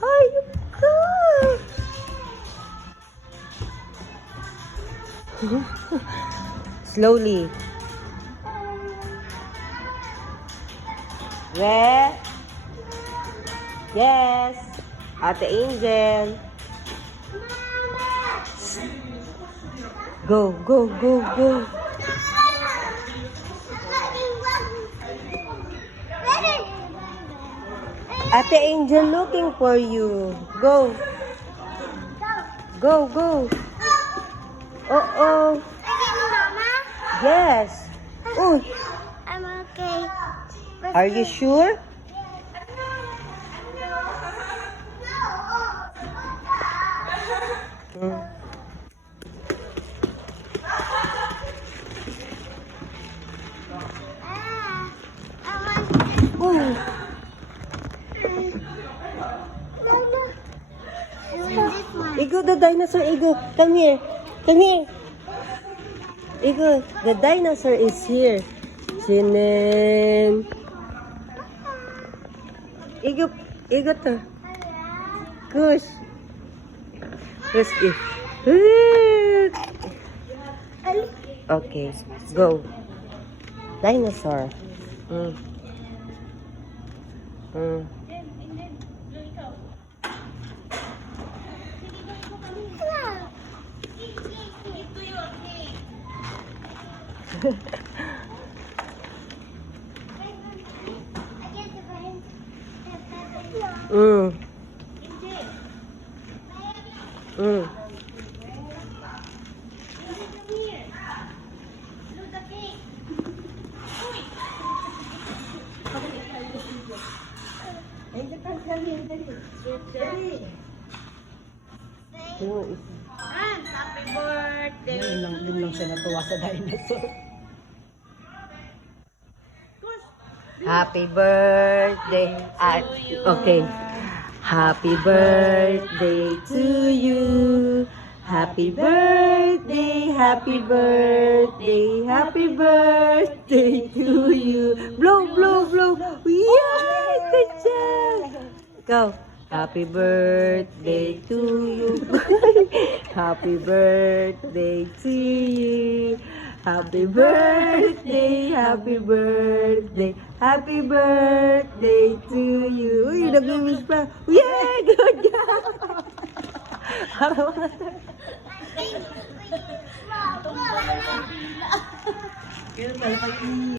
Hayop ka! Slowly. Where? Yes. Ate Angel. Go, go, go, go. Ate Angel looking for you. Go. Go, go. Uh-oh. Yes. Oh. I'm okay. Are you sure? Hmm. Oh. Igo, the dinosaur. Igo, come here. Come here. Igo, the dinosaur is here. Shinen. Igo, Igo to. Kush. Kush it. Okay, go. Dinosaur. Mm. Mm. Mm. Mm. Happy birthday. Yun lang siya natuwa sa dinosaur. Happy birthday. Okay. Happy birthday to you. Happy birthday, happy birthday, happy birthday to you. Blow, blow, blow. Yay! Good job. Go. Happy birthday to you. Happy birthday to you. Happy birthday, happy birthday, happy birthday to you. Uy, nag-wish pa. Yay! Good job! Kaya pala